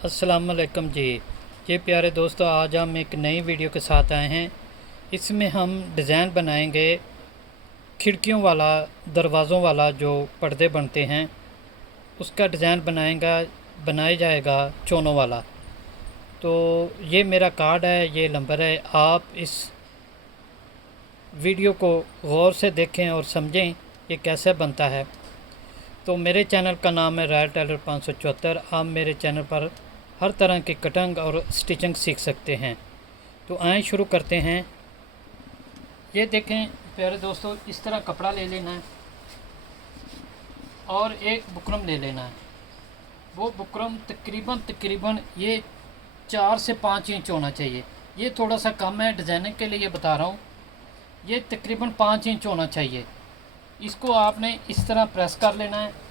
अस्सलाम वालेकुम जी प्यारे दोस्तों, आज हम एक नई वीडियो के साथ आए हैं। इसमें हम डिज़ाइन बनाएंगे खिड़कियों वाला, दरवाज़ों वाला जो पर्दे बनते हैं उसका डिज़ाइन बनाया जाएगा चोनों वाला। तो ये मेरा कार्ड है, ये नंबर है। आप इस वीडियो को गौर से देखें और समझें ये कैसे बनता है। तो मेरे चैनल का नाम है रॉयल टेलर 574। आप मेरे चैनल पर हर तरह की कटिंग और स्टिचिंग सीख सकते हैं। तो आए शुरू करते हैं। ये देखें प्यारे दोस्तों, इस तरह कपड़ा ले लेना है और एक बुकरम ले लेना है। वो बुकरम तकरीबन ये 4 से 5 इंच होना चाहिए। ये थोड़ा सा कम है, डिज़ाइनिंग के लिए बता रहा हूँ। ये तकरीबन 5 इंच होना चाहिए। इसको आपने इस तरह प्रेस कर लेना है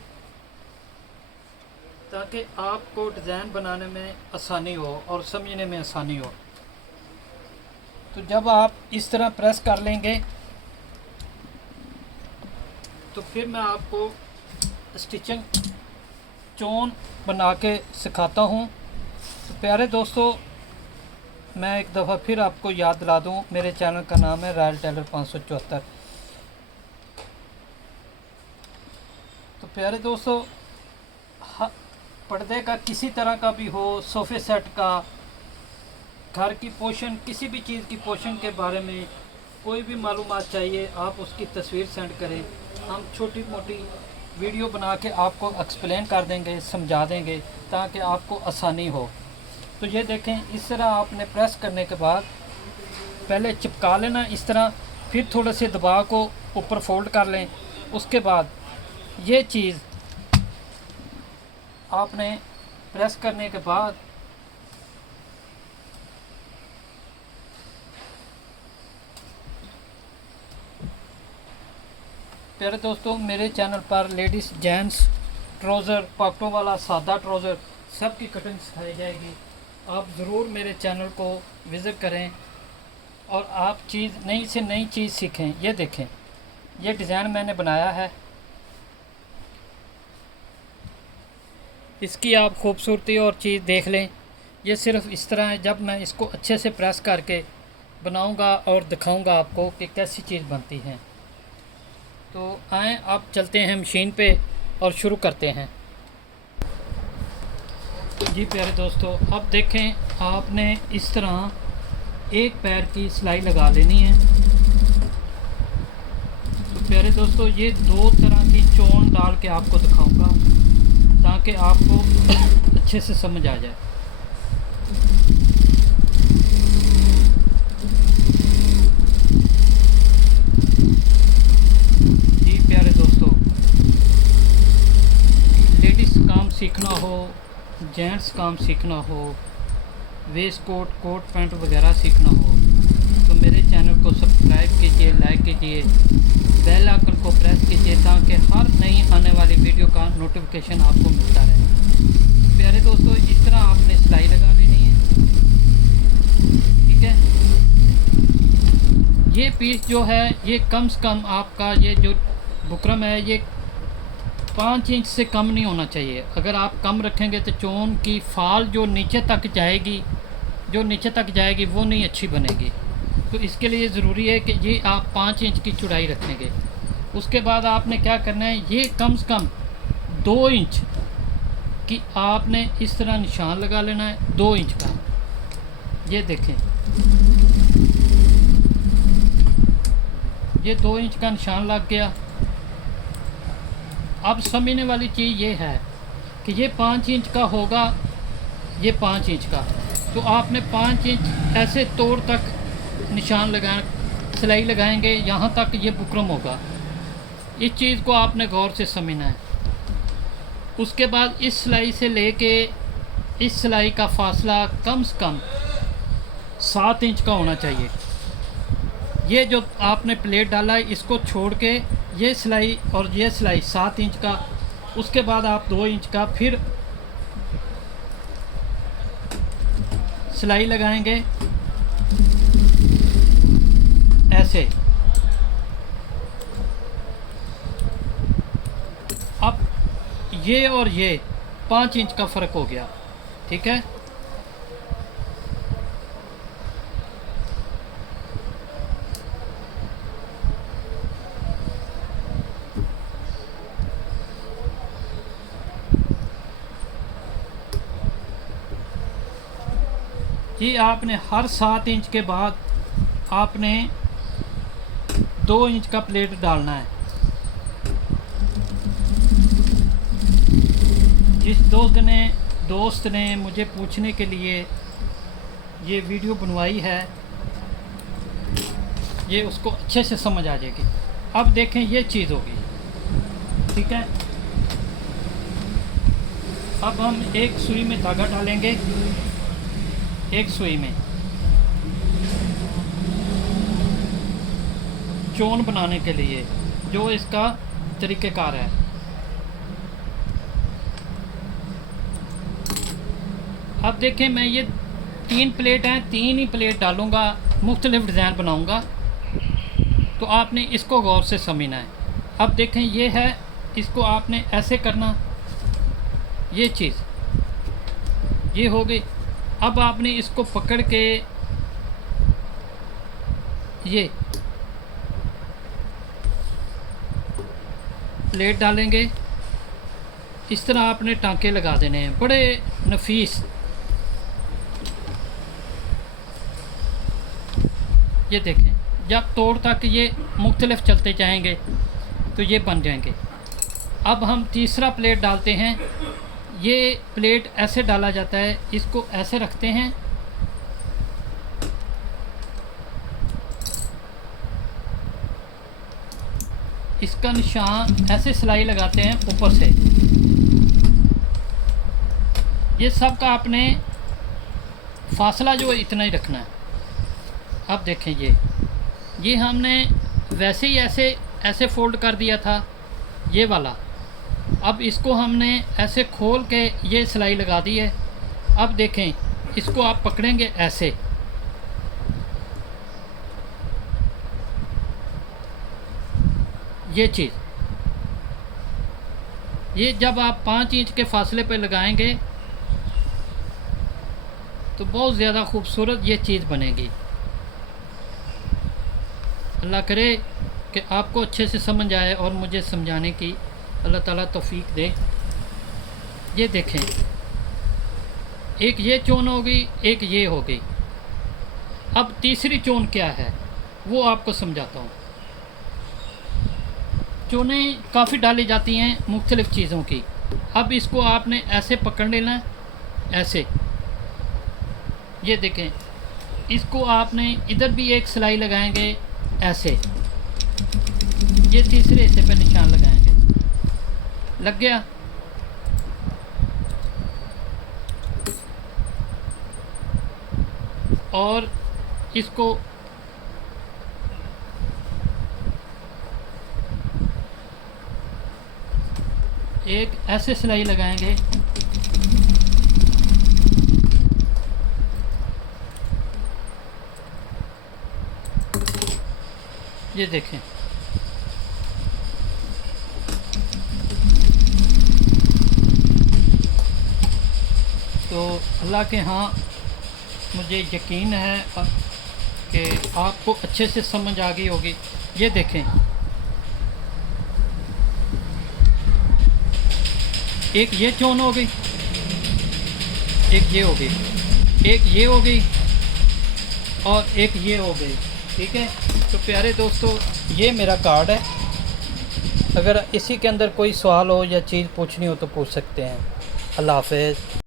ताकि आपको डिज़ाइन बनाने में आसानी हो और समझने में आसानी हो। तो जब आप इस तरह प्रेस कर लेंगे तो फिर मैं आपको स्टिचिंग चोन बना के सिखाता हूँ। तो प्यारे दोस्तों, मैं एक दफ़ा फिर आपको याद दिला दूँ, मेरे चैनल का नाम है रॉयल टेलर 574। तो प्यारे दोस्तों, पर्दे का किसी तरह का भी हो, सोफ़े सेट का, घर की पोर्शन, किसी भी चीज़ की पोर्शन के बारे में कोई भी मालूमात चाहिए, आप उसकी तस्वीर सेंड करें। हम छोटी मोटी वीडियो बना के आपको एक्सप्लेन कर देंगे, समझा देंगे ताकि आपको आसानी हो। तो ये देखें, इस तरह आपने प्रेस करने के बाद पहले चिपका लेना इस तरह, फिर थोड़े से दबाव को ऊपर फोल्ड कर लें। उसके बाद ये चीज़ आपने प्रेस करने के बाद प्यारे दोस्तों, मेरे चैनल पर लेडीज़ जेंट्स ट्राउज़र, पॉकेटों वाला, सादा ट्राउज़र, सब की कटिंग सिखाई जाएगी। आप ज़रूर मेरे चैनल को विज़िट करें और आप नई से नई चीज़ सीखें। ये देखें, ये डिज़ाइन मैंने बनाया है। इसकी आप खूबसूरती और चीज़ देख लें। ये सिर्फ़ इस तरह है। जब मैं इसको अच्छे से प्रेस करके बनाऊंगा और दिखाऊंगा आपको कि कैसी चीज़ बनती है। तो आएँ आप चलते हैं मशीन पे और शुरू करते हैं। जी प्यारे दोस्तों, अब देखें, आपने इस तरह एक पैर की सिलाई लगा लेनी है। तो प्यारे दोस्तों, ये 2 तरह की चोन डाल के आपको दिखाऊंगा ताकि आपको अच्छे से समझ आ जाए। जी प्यारे दोस्तों, लेडीज़ काम सीखना हो, जेंट्स काम सीखना हो, वेस्ट कोट, कोट पैंट वगैरह सीखना हो तो मेरे चैनल को सब्सक्राइब कीजिए, लाइक कीजिए, बेल आइकन को प्रेस कीजिए ताकि हर नई आने वाली वीडियो का नोटिफिकेशन आपको मिलता रहे। प्यारे दोस्तों, इस तरह आपने सिलाई लगा लेनी है। ठीक है, ये पीस जो है ये कम से कम आपका ये जो बुकरम है ये 5 इंच से कम नहीं होना चाहिए। अगर आप कम रखेंगे तो चोन की फाल जो नीचे तक जाएगी वो नहीं अच्छी बनेगी। तो इसके लिए ज़रूरी है कि ये आप 5 इंच की चौड़ाई रखेंगे। उसके बाद आपने क्या करना है, ये कम से कम 2 इंच की आपने इस तरह निशान लगा लेना है, 2 इंच का। ये देखें, ये 2 इंच का निशान लग गया। अब समझने वाली चीज़ ये है कि ये 5 इंच का होगा, ये 5 इंच का। तो आपने 5 इंच ऐसे तोड़ तक निशान सिलाई लगाएंगे, यहाँ तक ये बुकरम होगा। इस चीज़ को आपने गौर से समझना है। उसके बाद इस सिलाई से लेके इस सिलाई का फासला कम से कम 7 इंच का होना चाहिए। ये जो आपने प्लेट डाला है इसको छोड़ के ये सिलाई और ये सिलाई 7 इंच का, उसके बाद आप 2 इंच का फिर सिलाई लगाएंगे ऐसे। अब ये और ये 5 इंच का फ़र्क हो गया। ठीक है। ये आपने हर 7 इंच के बाद आपने 2 इंच का प्लेट डालना है। जिस दोस्त ने मुझे पूछने के लिए ये वीडियो बनवाई है, ये उसको अच्छे से समझ आ जाएगी। अब देखें ये चीज़ होगी, ठीक है। अब हम एक सुई में धागा डालेंगे, एक सुई में चोन बनाने के लिए, जो इसका तरीक़ेकार है। अब देखें, मैं ये 3 प्लेट हैं, 3 ही प्लेट डालूँगा, मुख्तलिफ डिज़ाइन बनाऊँगा, तो आपने इसको गौर से समझना है। अब देखें ये है, इसको आपने ऐसे करना, ये चीज़ ये हो गई। अब आपने इसको पकड़ के ये प्लेट डालेंगे, इस तरह आपने टांके लगा देने हैं, बड़े नफीस। ये देखें, जब तोड़ तक ये मुख्तलिफ चलते जाएंगे तो ये बन जाएंगे। अब हम तीसरा प्लेट डालते हैं। ये प्लेट ऐसे डाला जाता है, इसको ऐसे रखते हैं, इसका निशान ऐसे सिलाई लगाते हैं ऊपर से। ये सब का आपने फासला जो है इतना ही रखना है। अब देखें, ये हमने वैसे ही ऐसे फोल्ड कर दिया था, ये वाला। अब इसको हमने ऐसे खोल के ये सिलाई लगा दी है। अब देखें, इसको आप पकड़ेंगे ऐसे, ये चीज़, ये जब आप 5 इंच के फासले पे लगाएंगे तो बहुत ज़्यादा खूबसूरत ये चीज़ बनेगी। अल्लाह करे कि आपको अच्छे से समझ आए और मुझे समझाने की अल्लाह ताला तौफीक दे। ये देखें, एक ये चोन हो गई, एक ये हो गई। अब तीसरी चोन क्या है वो आपको समझाता हूँ। चोनें काफ़ी डाली जाती हैं मुख्तलिफ़ चीज़ों की। अब इसको आपने ऐसे पकड़ लेना, ऐसे, ये देखें, इसको आपने इधर भी एक सिलाई लगाएंगे ऐसे, ये तीसरे हिस्से पे निशान लगाएंगे, लग गया। और इसको एक ऐसे सिलाई लगाएंगे, ये देखें, तो अल्लाह के यहाँ मुझे यकीन है कि आपको अच्छे से समझ आ गई होगी। ये देखें, एक ये चोन हो गई, एक ये हो गई, एक ये हो गई और एक ये हो गई, ठीक है। तो प्यारे दोस्तों, ये मेरा कार्ड है। अगर इसी के अंदर कोई सवाल हो या चीज़ पूछनी हो तो पूछ सकते हैं। अल्लाह हाफ़िज़।